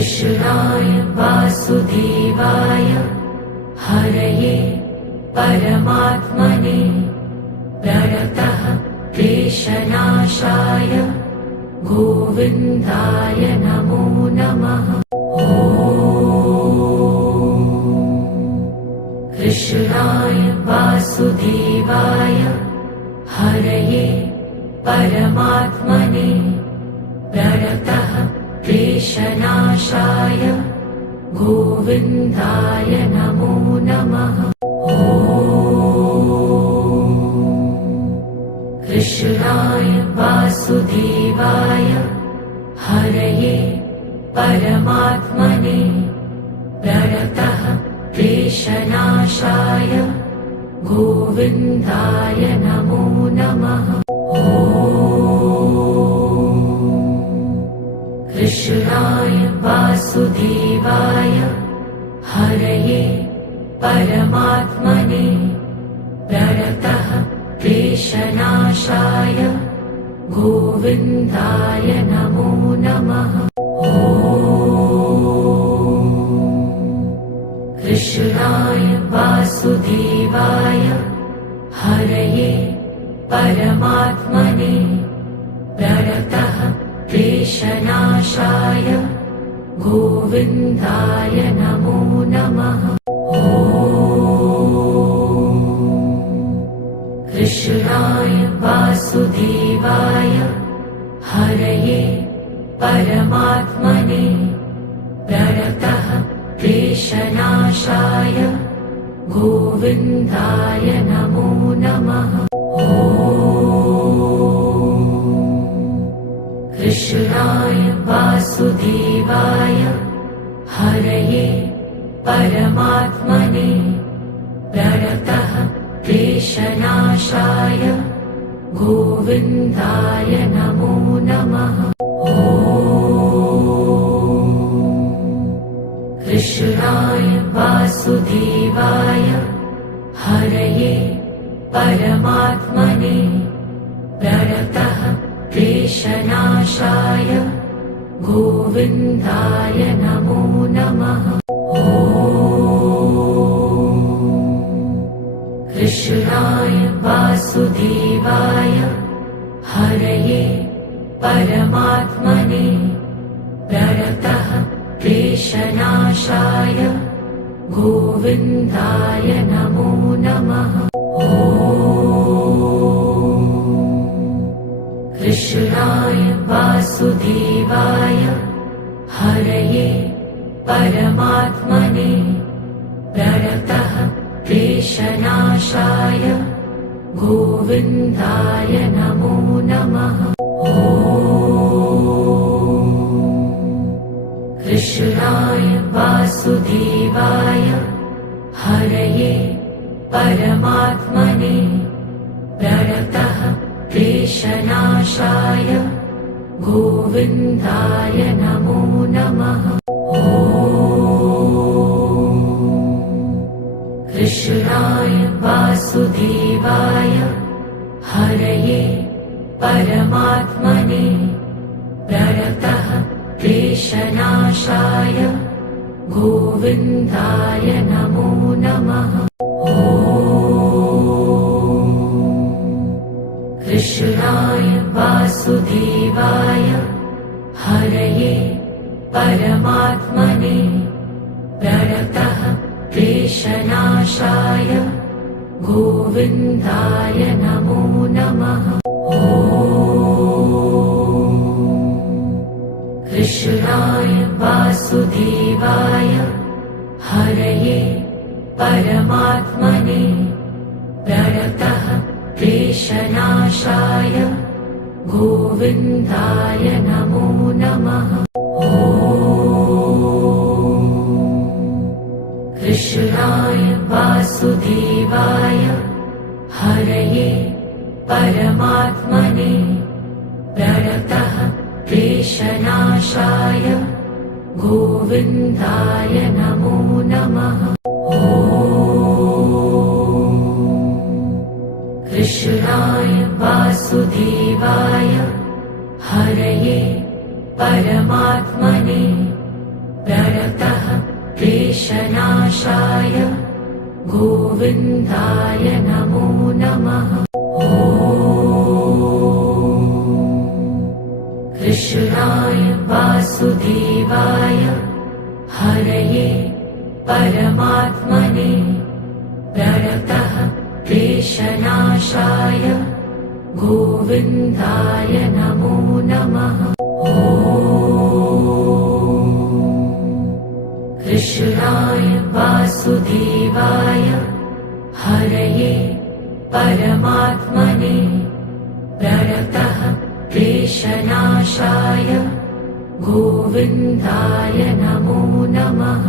कृष्णाय वासुदेवाय हरये परमात्मने प्रणतः क्लेशनाशाय गोविन्दाय नमो नमः। कृष्णाय वासुदेवाय हरये परमात्मने प्रणतः क्लेशनाशाय गोविन्दाय नमो नमः। कृष्णाय वासुदेवाय हरये परमात्मने प्रणतः क्लेशनाशाय गोविन्दाय नमो नमः। कृष्णाय वासुदेवाय हरये परमात्मने प्रणतः क्लेशनाशाय गोविन्दाय नमो नमः। कृष्णाय वासुदेवाय हरये परमात्मने प्रणतः क्लेशनाशाय गोविन्दाय नमो नमः। कृष्णाय वासुदेवाय हरये परमात्मने प्रणतः क्लेशनाशाय गोविन्दाय नमो नमः। कृष्णाय वासुदेवाय हरये परमात्मने प्रणतः क्लेशनाशाय गोविन्दाय नमो नमः। कृष्णाय वासुदेवाय हरये परमात्मने प्रणतः क्लेशनाशाय गोविन्दाय नमो नमः। कृष्णाय वासुदेवाय हरये परमात्मने प्रणतः क्लेशनाशाय गोविन्दाय नमो नमः। कृष्णाय वासुदेवाय हरये परमात्मने प्रणतः क्लेशनाशाय गोविन्दाय नमो नमः। कृष्णाय वासुदेवाय हरये परमात्मने प्रणतः क्लेशनाशाय गोविन्दाय नमो नमः। कृष्णाय वासुदेवाय हरये परमात्मने प्रणतः क्लेशनाशाय गोविन्दाय नमो नमः। कृष्णाय वासुदेवाय हरये परमात्मने प्रणतः क्लेशनाशाय गोविन्दाय नमो नमः। कृष्णाय वासुदेवाय हरये परमात्मने प्रणतः क्लेशनाशाय गोविन्दाय नमो नमः। कृष्णाय वासुदेवाय हरये परमात्मने प्रणतः क्लेशनाशाय गोविन्दाय नमो नमः। कृष्णाय वासुदेवाय हरये परमात्मने प्रणतः क्लेशनाशाय गोविन्दाय नमो नमः। कृष्णाय वासुदेवाय हरये परमात्मने प्रणतः क्लेशनाशाय गोविन्दाय नमो नमः। कृष्णाय वासुदेवाय हरये परमात्मने प्रणतः क्लेशनाशाय गोविन्दाय नमो नमः।